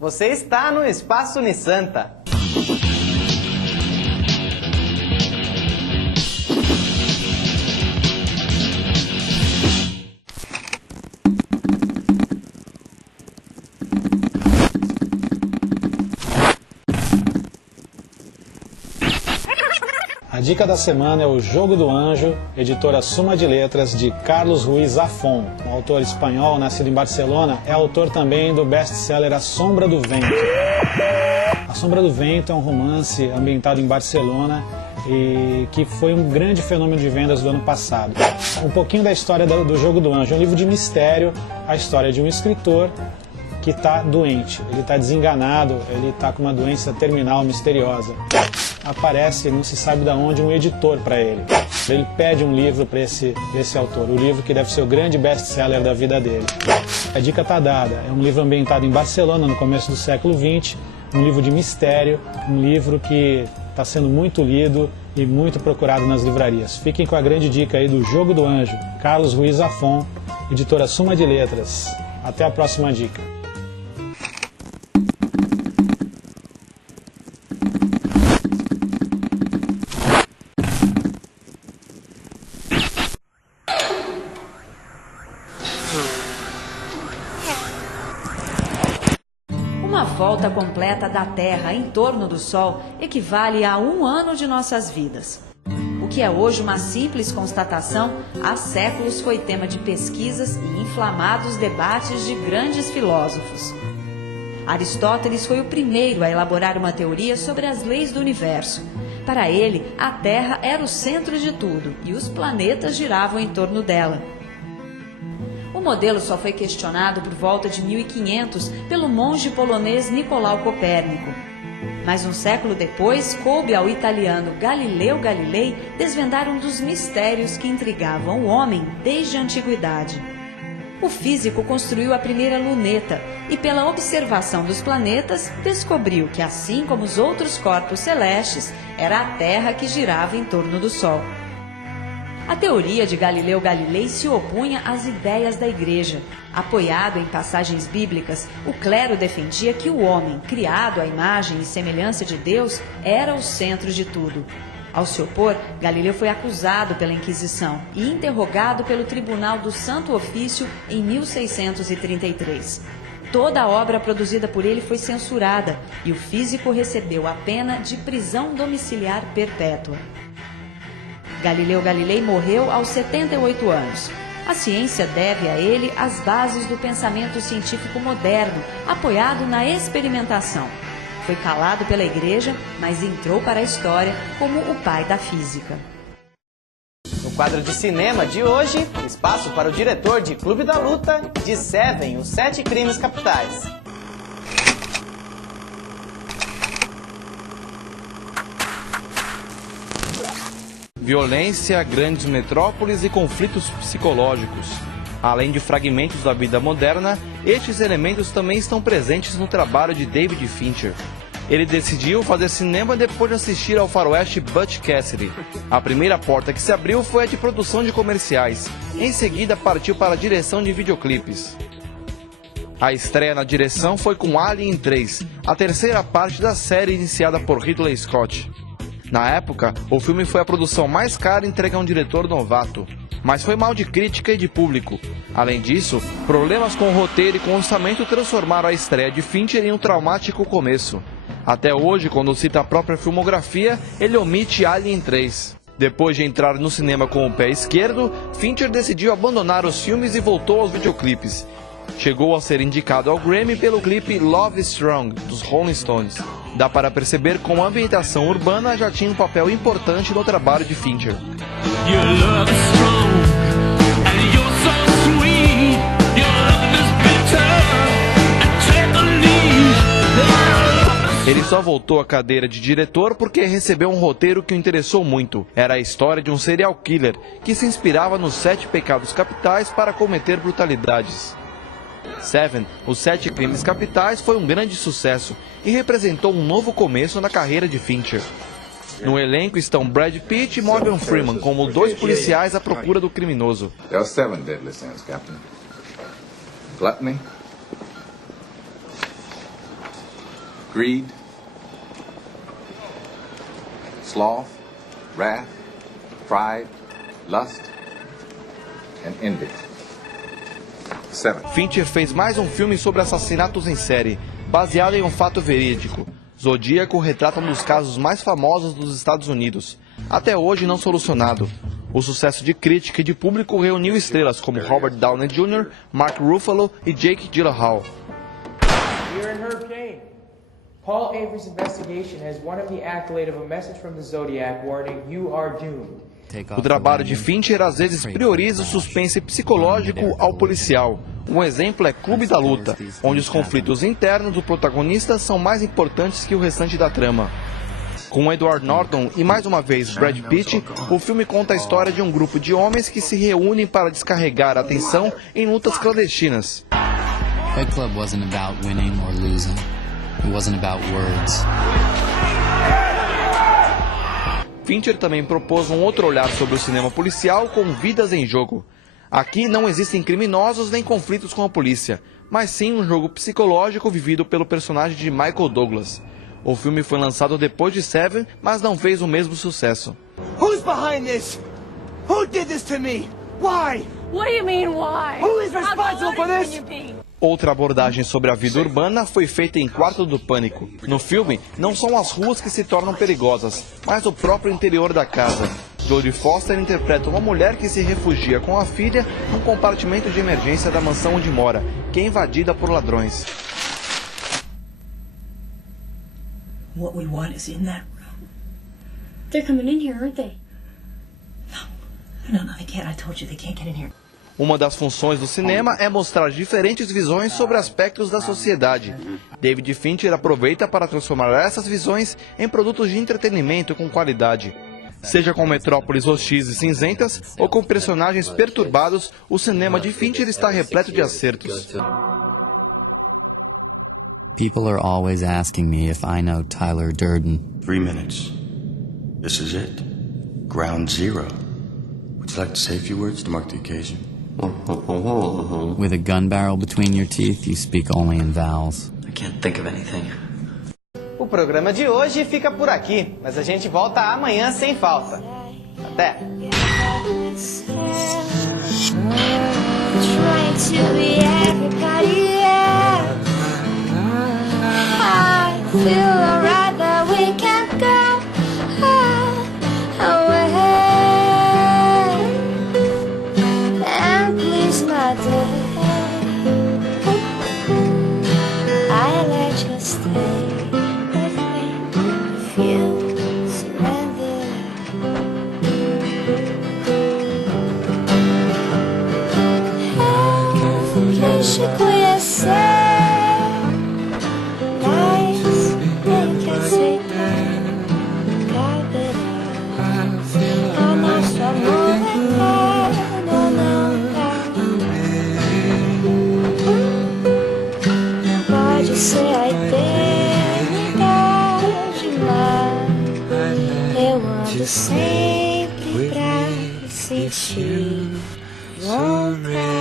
Você está no Espaço Unisanta. A dica da semana é O Jogo do Anjo, editora Suma de Letras, de Carlos Ruiz Zafón. Um autor espanhol, nascido em Barcelona, é autor também do best-seller A Sombra do Vento. A Sombra do Vento é um romance ambientado em Barcelona e que foi um grande fenômeno de vendas do ano passado. Um pouquinho da história do Jogo do Anjo, é um livro de mistério, a história de um escritor que está doente, ele está desenganado, ele está com uma doença terminal misteriosa. Aparece, não se sabe de onde, um editor para ele. Ele pede um livro para esse autor, o livro que deve ser o grande best-seller da vida dele. A dica está dada, é um livro ambientado em Barcelona, no começo do século XX, um livro de mistério, um livro que está sendo muito lido e muito procurado nas livrarias. Fiquem com a grande dica aí do Jogo do Anjo, Carlos Ruiz Zafón, editora Suma de Letras. Até a próxima dica. Uma volta completa da Terra em torno do Sol equivale a 1 ano de nossas vidas. O que é hoje uma simples constatação, há séculos foi tema de pesquisas e inflamados debates de grandes filósofos. Aristóteles foi o primeiro a elaborar uma teoria sobre as leis do universo. Para ele, a Terra era o centro de tudo e os planetas giravam em torno dela. O modelo só foi questionado por volta de 1500 pelo monge polonês Nicolau Copérnico. Mas um século depois, coube ao italiano Galileu Galilei desvendar um dos mistérios que intrigavam o homem desde a antiguidade. O físico construiu a primeira luneta e, pela observação dos planetas, descobriu que, assim como os outros corpos celestes, era a Terra que girava em torno do Sol. A teoria de Galileu Galilei se opunha às ideias da Igreja. Apoiado em passagens bíblicas, o clero defendia que o homem, criado à imagem e semelhança de Deus, era o centro de tudo. Ao se opor, Galileu foi acusado pela Inquisição e interrogado pelo Tribunal do Santo Ofício em 1633. Toda a obra produzida por ele foi censurada e o físico recebeu a pena de prisão domiciliar perpétua. Galileu Galilei morreu aos 78 anos. A ciência deve a ele as bases do pensamento científico moderno, apoiado na experimentação. Foi calado pela Igreja, mas entrou para a história como o pai da física. No quadro de cinema de hoje, espaço para o diretor de Clube da Luta, de Seven, os 7 crimes capitais. Violência, grandes metrópoles e conflitos psicológicos. Além de fragmentos da vida moderna, estes elementos também estão presentes no trabalho de David Fincher. Ele decidiu fazer cinema depois de assistir ao faroeste Butch Cassidy. A primeira porta que se abriu foi a de produção de comerciais. Em seguida, partiu para a direção de videoclipes. A estreia na direção foi com Alien 3, a terceira parte da série iniciada por Ridley Scott. Na época, o filme foi a produção mais cara entregue a um diretor novato, mas foi mal de crítica e de público. Além disso, problemas com o roteiro e com o orçamento transformaram a estreia de Fincher em um traumático começo. Até hoje, quando cita a própria filmografia, ele omite Alien 3. Depois de entrar no cinema com o pé esquerdo, Fincher decidiu abandonar os filmes e voltou aos videoclipes. Chegou a ser indicado ao Grammy pelo clipe Love Strong, dos Rolling Stones. Dá para perceber como a ambientação urbana já tinha um papel importante no trabalho de Fincher. Ele só voltou à cadeira de diretor porque recebeu um roteiro que o interessou muito. Era a história de um serial killer que se inspirava nos 7 pecados capitais para cometer brutalidades. Seven, os 7 crimes capitais, foi um grande sucesso e representou um novo começo na carreira de Fincher. No elenco estão Brad Pitt e Morgan Freeman como 2 policiais à procura do criminoso. There are 7 deadly sins, Captain. Gluttony, greed, sloth, wrath, pride, lust, and envy. 7. Fincher fez mais um filme sobre assassinatos em série, baseado em um fato verídico. Zodíaco retrata um dos casos mais famosos dos Estados Unidos, até hoje não solucionado. O sucesso de crítica e de público reuniu estrelas como Robert Downey Jr., Mark Ruffalo e Jake Gyllenhaal. You're in Hurricane. Paul Avery's investigation has won him the accolade of a message from the Zodiac warning you are doomed. O trabalho de Fincher às vezes prioriza o suspense psicológico ao policial. Um exemplo é Clube da Luta, onde os conflitos internos do protagonista são mais importantes que o restante da trama. Com Edward Norton e mais uma vez Brad Pitt, o filme conta a história de um grupo de homens que se reúnem para descarregar a tensão em lutas clandestinas. Fight Club wasn't about winning or losing. It wasn't about words. Fincher também propôs um outro olhar sobre o cinema policial com vidas em jogo. Aqui não existem criminosos nem conflitos com a polícia, mas sim um jogo psicológico vivido pelo personagem de Michael Douglas. O filme foi lançado depois de Seven, mas não fez o mesmo sucesso. Who's behind this? Who did this to me? Why? What do you mean why? Who is responsible for this? Outra abordagem sobre a vida urbana foi feita em Quarto do Pânico. No filme, não são as ruas que se tornam perigosas, mas o próprio interior da casa. Jodie Foster interpreta uma mulher que se refugia com a filha num compartimento de emergência da mansão onde mora, que é invadida por ladrões. What we want is in that room. They're coming in here, aren't they? No, they can't. I told you they can't get in here. Uma das funções do cinema é mostrar diferentes visões sobre aspectos da sociedade. David Fincher aproveita para transformar essas visões em produtos de entretenimento com qualidade. Seja com metrópoles hostis e cinzentas ou com personagens perturbados, o cinema de Fincher está repleto de acertos. People are always asking me if I know Tyler Durden. 3 minutes. This is it. Ground zero. Would you like to say a few words to mark the occasion? With a gun barrel between your teeth, you speak only in vowels. I can't think of anything. O programa de hoje fica por aqui, mas a gente volta amanhã sem falta. Até! Sempre pra sentir vontade.